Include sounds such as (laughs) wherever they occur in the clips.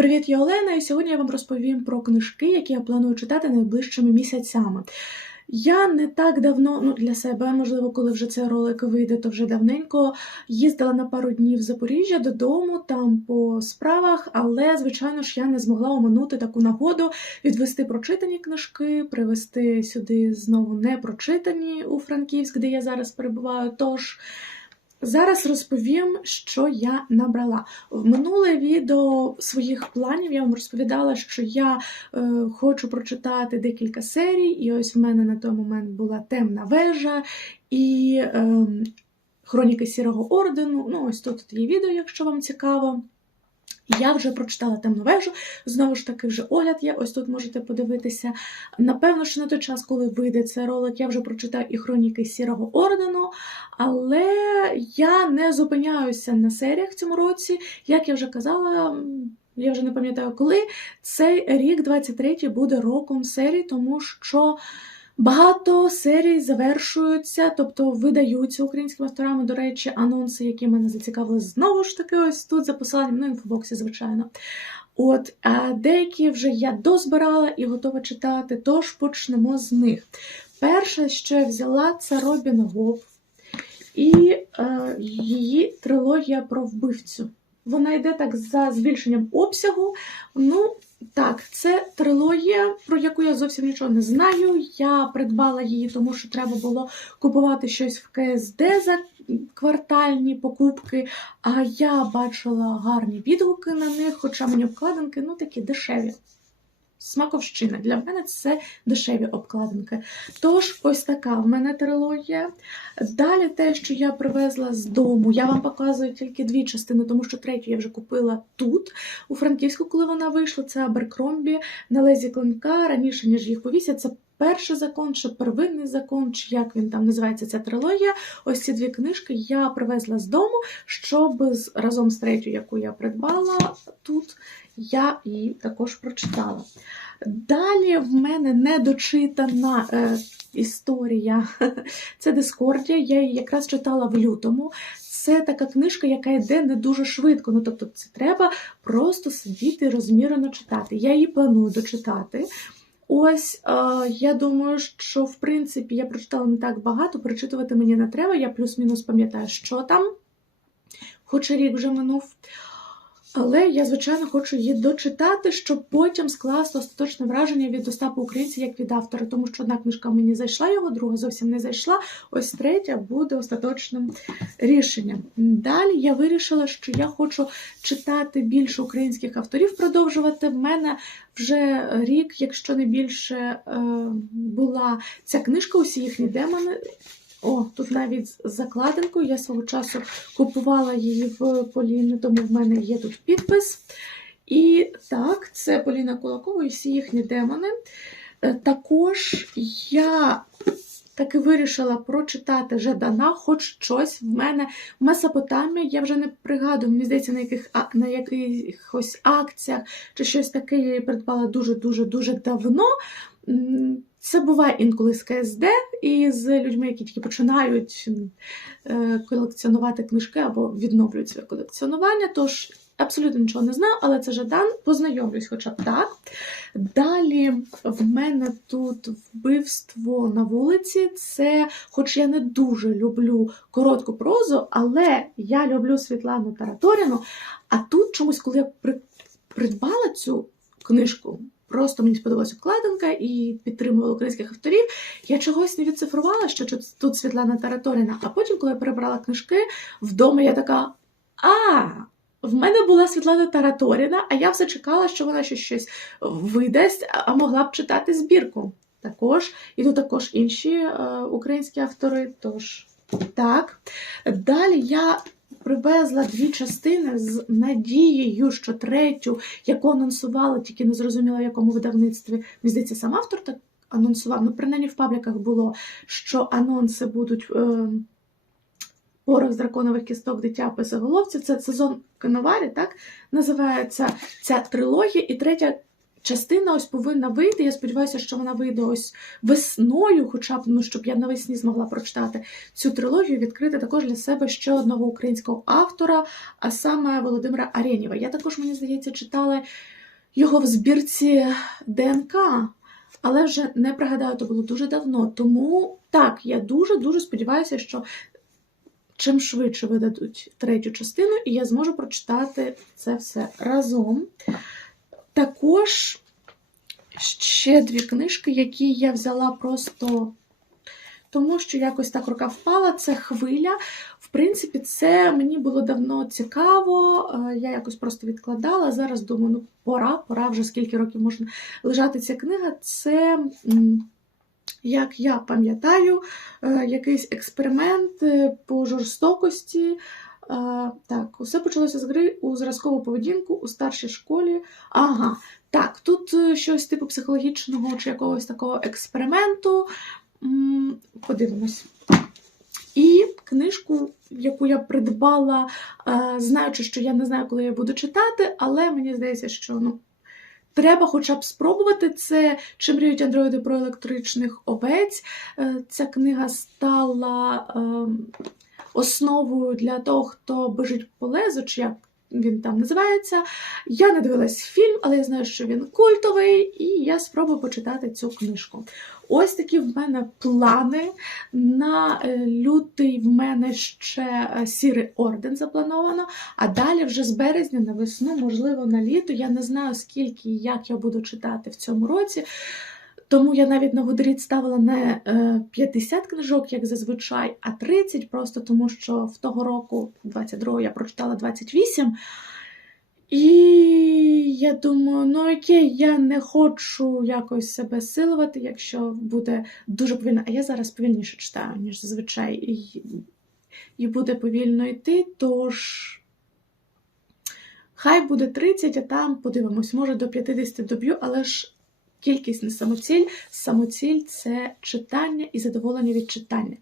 Привіт, я Олена, і сьогодні я вам розповім про книжки, які я планую читати найближчими місяцями. Я не так давно, ну для себе, можливо, коли вже цей ролик вийде, то вже давненько їздила на пару днів в Запоріжжя додому, там по справах, але, звичайно ж, я не змогла оминути таку нагоду відвести прочитані книжки, привезти сюди знову не прочитані у Франківськ, де я зараз перебуваю. Тож Зараз розповім, що я набрала. В минуле відео своїх планів я вам розповідала, що я е, хочу прочитати декілька серій, і ось в мене на той момент була темна вежа і е, Хроніки Сірого Ордену. Ну, ось тут є відео, якщо вам цікаво. Я вже прочитала темну вежу, знову ж таки, вже огляд є, ось тут можете подивитися. Напевно, що на той час, коли вийде цей ролик, я вже прочитаю і хроніки Сірого Ордену, але я не зупиняюся на серіях в цьому році. Як я вже казала, я вже не пам'ятаю коли, цей рік 23 буде роком серій, тому що. Багато серій завершуються, тобто видаються українськими авторами, до речі, анонси, які мене зацікавили знову ж таки, ось тут за посиланням, ну, інфобоксі, звичайно. От, а деякі вже я дозбирала і готова читати, тож почнемо з них. Перше, що я взяла, це Робін Гоп і е, її трилогія про вбивцю. Вона йде так за збільшенням обсягу. Ну, так, це трилогія, про яку я зовсім нічого не знаю. Я придбала її, тому що треба було купувати щось в КСД за квартальні покупки. А я бачила гарні відгуки на них, хоча мені обкладинки ну такі дешеві. Смаковщина. Для мене це дешеві обкладинки. Тож, ось така в мене трилогія. Далі те, що я привезла з дому, я вам показую тільки дві частини, тому що третю я вже купила тут, у Франківську, коли вона вийшла. Це Аберкромбі на лезі клинка. Раніше, ніж їх повісять, це перший закон, чи первинний закон, чи як він там називається ця трилогія. Ось ці дві книжки я привезла з дому, щоб разом з третьою, яку я придбала тут, я її також прочитала. Далі в мене недочитана е, історія. (laughs) Це Дискордія. Я її якраз читала в лютому. Це така книжка, яка йде не дуже швидко. Ну, тобто, це треба просто сидіти розмірено читати. Я її планую дочитати. Ось, е, я думаю, що в принципі я прочитала не так багато, перечитувати мені не треба. Я плюс-мінус пам'ятаю, що там, хоча рік вже минув. Але я, звичайно, хочу її дочитати, щоб потім скласти остаточне враження від Остапа Українця як від автора, тому що одна книжка мені зайшла, його друга зовсім не зайшла. Ось третя буде остаточним рішенням. Далі я вирішила, що я хочу читати більше українських авторів, продовжувати. В мене вже рік, якщо не більше, е, була ця книжка, усі їхні демони. О, тут навіть з закладинкою. Я свого часу купувала її в Поліни, тому в мене є тут підпис. І так, це Поліна Кулакова і всі їхні демони. Е, також я таки вирішила прочитати Жадана, хоч щось в мене в Месопотамії, я вже не пригадую, мені здається, на яких на якихось акціях чи щось таке я її придбала дуже-дуже дуже давно. Це буває інколи з КСД і з людьми, які тільки починають е, колекціонувати книжки або відновлюють своє колекціонування. Тож абсолютно нічого не знаю, але це Жадан, познайомлюсь хоча б так. Далі в мене тут вбивство на вулиці. Це, хоч я не дуже люблю коротку прозу, але я люблю Світлану Тараторіну. А тут чомусь, коли я придбала цю книжку. Просто мені сподобалася вкладинка і підтримувала українських авторів. Я чогось не відцифрувала, що тут Світлана Тараторіна. А потім, коли я перебрала книжки, вдома я така: а, в мене була Світлана Тараторіна, а я все чекала, що вона ще щось видасть, а могла б читати збірку. Також, і тут також інші е, українські автори. Тож, так. Далі я привезла дві частини з надією, що третю, яку анонсували, тільки не зрозуміла, в якому видавництві. Мені здається, сам автор так анонсував. Ну, принаймні в пабліках було, що анонси будуть. Е Порох з драконових кісток дитя писоголовців. Це сезон Коноварі, так називається ця трилогія. І третя частина ось повинна вийти. Я сподіваюся, що вона вийде ось весною, хоча б ну, щоб я навесні змогла прочитати цю трилогію, відкрити також для себе ще одного українського автора, а саме Володимира Арєнєва. Я також, мені здається, читала його в збірці ДНК, але вже не пригадаю, то було дуже давно. Тому так, я дуже-дуже сподіваюся, що чим швидше видадуть третю частину, і я зможу прочитати це все разом. Також ще дві книжки, які я взяла просто тому, що якось так рука впала. Це хвиля. В принципі, це мені було давно цікаво. е, Я якось просто відкладала. Зараз думаю, ну пора, пора вже скільки років можна лежати ця книга. Це. Як я пам'ятаю, е, якийсь експеримент е, по жорстокості. Так, усе почалося з гри у зразкову поведінку у старшій школі. Ага, так, тут е, щось типу психологічного чи якогось такого експерименту. Подивимось. І книжку, яку я придбала, е, знаючи, що я не знаю, коли я буду читати, але мені здається, що ну, треба хоча б спробувати це. Чи мріють андроїди про електричних овець. Е, Ця книга стала ем, основою для того, хто бежить по лезу, чи як він там називається. Я не дивилась фільм, але я знаю, що він культовий, і я спробую почитати цю книжку. Ось такі в мене плани. На е, лютий в мене ще е, сірий орден заплановано, а далі вже з березня на весну, можливо, на літо. Я не знаю, скільки і як я буду читати в цьому році. Тому я навіть на Гудріт ставила не е, 50 книжок, як зазвичай, а 30, просто тому що в того року, 22-го, я прочитала 28. І я думаю, ну окей, я не хочу якось себе силувати, якщо буде дуже повільно. А я зараз повільніше читаю, ніж зазвичай, і, і буде повільно йти, тож. Хай буде 30, а там подивимось, може до 50 доб'ю, але ж кількість не самоціль. Самоціль це читання і задоволення від читання.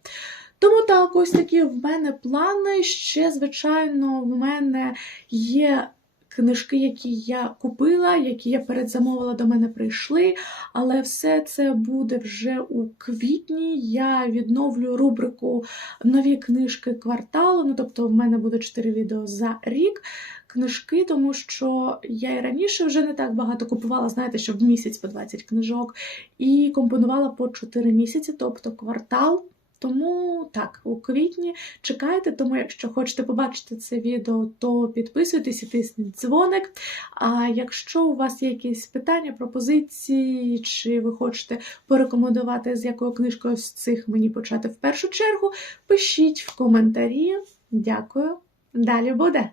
Тому так, ось такі в мене плани. Ще, звичайно, в мене є книжки, які я купила, які я передзамовила, до мене прийшли. Але все це буде вже у квітні. Я відновлю рубрику нові книжки кварталу. Ну, тобто, в мене буде 4 відео за рік. Книжки, тому що я і раніше вже не так багато купувала, знаєте, що в місяць по 20 книжок, і компонувала по 4 місяці, тобто квартал. Тому так, у квітні чекайте, тому якщо хочете побачити це відео, то підписуйтесь і тисніть дзвоник. А якщо у вас є якісь питання, пропозиції, чи ви хочете порекомендувати, з якою книжкою з цих мені почати в першу чергу, пишіть в коментарі. Дякую. Далі буде!